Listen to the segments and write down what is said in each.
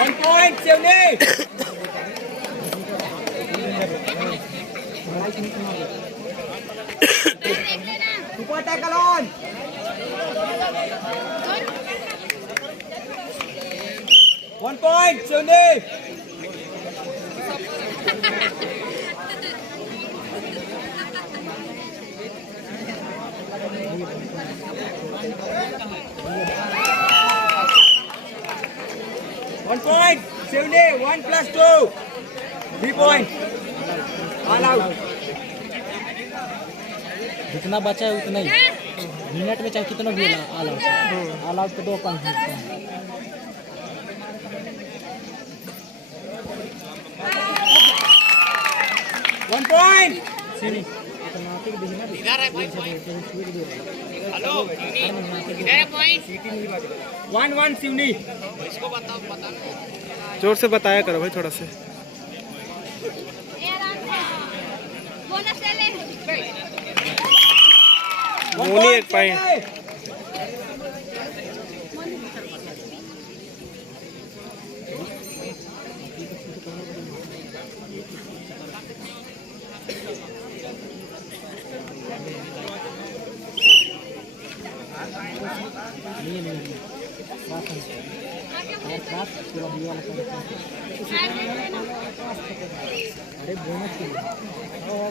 1 point Siuni. 2 point Tagalon. 1 point Siuni. 1 point Siuni. 1 plus 2 3 point all out. जितना बचा है उतना ही मिनट में चाहे कितना भी ऑल आउट तो 2 पॉइंट मिलता है। 1 point इधर है भाई हेलो इधर है पॉइंट 1-1 Siuni. इसको बताओ बताना जोर से बताया करो भाई थोड़ा से। मोनी 1 पॉइंट।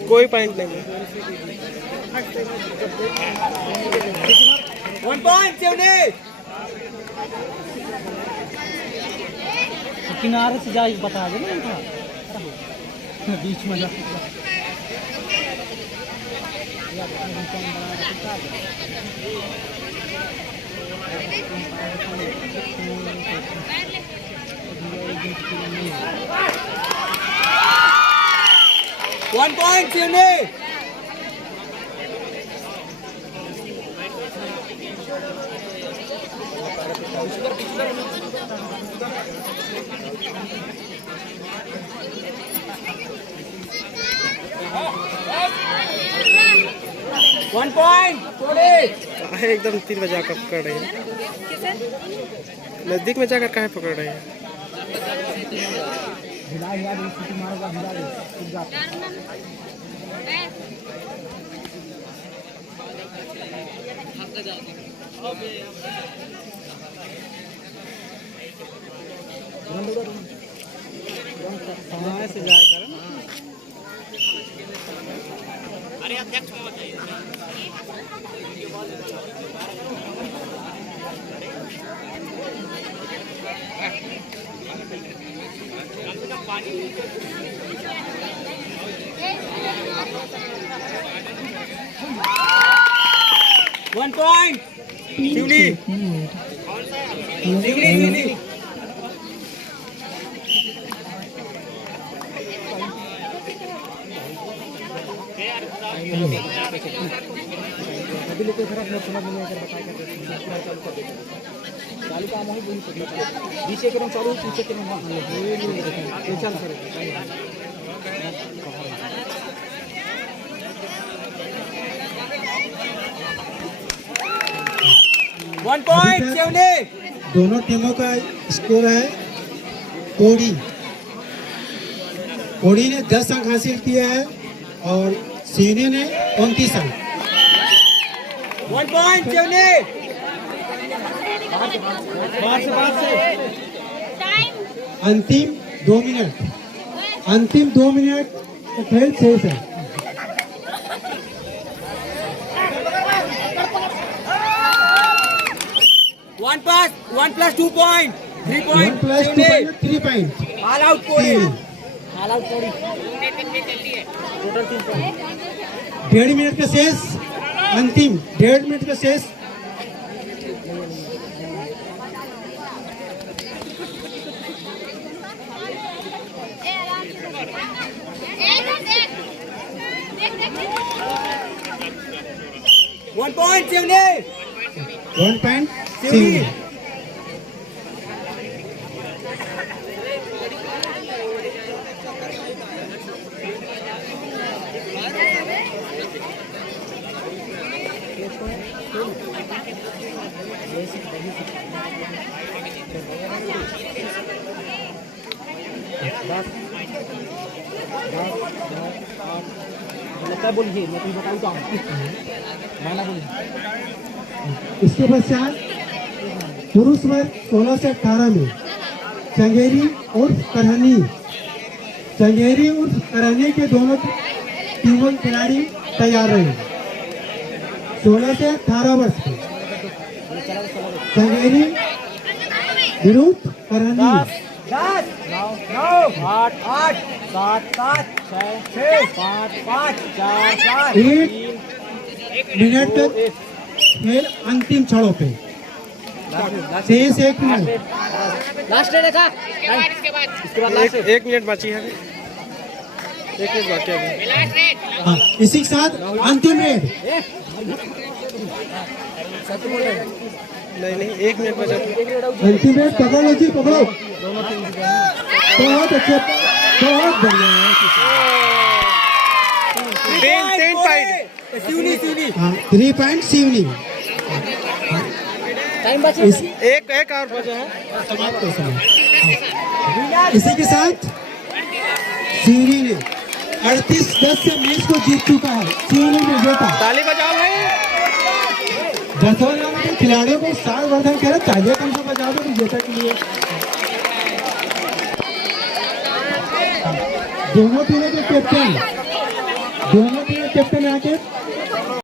कोई पॉइंट नहीं। 1 point Siuni. किनारे से जाए बता दे ना बीच में जा। 1 point Siuni. 1 point एकदम 3 बजे आकर पकड़ रही है। नजदीक में जाकर कहाँ पकड़ रही है। 1 point Siuni. Siuni. 1 point Siuni. दोनों टीमों का स्कोर है कोड़ी ने 10 अंक हासिल किया है और सिवनी ने 29 अंक। 1 point Siuni. अंतिम 2 मिनट खेल शेष है। 1 plus 2 point 3 point 1 plus 2 Siuni. point 3 point all out Kodi. All out थोड़ी टोटल 3 पॉइंट। 1.5 मिनट का शेष अंतिम 1.5 मिनट का शेष। One point Siuni. 1 point Siuni. क्या बोलिए मैं तुम्हें बताऊँ तो गाना बोलिए। इसके पश्चात पुरुष वर्ग 16 से 18 में चंगेरी उर्फ करहनी, चंगेरी उर्फ करहनी के दोनों टीमों के खिलाड़ी तैयार रहे। 16 से 18 वर्ष के चंगेरी विरुद्ध करहनी। 10 9 8 8 7 7 6 5 5 4 4 1 मिनट तक खेल अंतिम क्षणों पे, शेष 1 मिनट। लास्ट है देखा इसके बाद एक मिनट बाकी है, 1 मिनट बाकी है। लास्ट रेड हाँ, इसी के साथ अंतिम रेड। नहीं 1 मिनट बचा। अंतिम रेड पकड़ लो जी, पकड़ो। बहुत अच्छे, बहुत बढ़िया। 10 पॉइंट। सिवनी सिवनी हाँ 3 पॉइंट सिवनी। टाइम बचा एक और बचा है। समाप्त हो समय। इसी के साथ सिवनी ने 38-10 से मैच को जीत चुका है। सिवनी विजेता। ताली बजाओ भाई। जसोल के खिलाड़ियों को साल वर्धन कह रहे, तालियां कम से बजा दो विजेता के लिए। दोनों टीमों के कैप्टन आके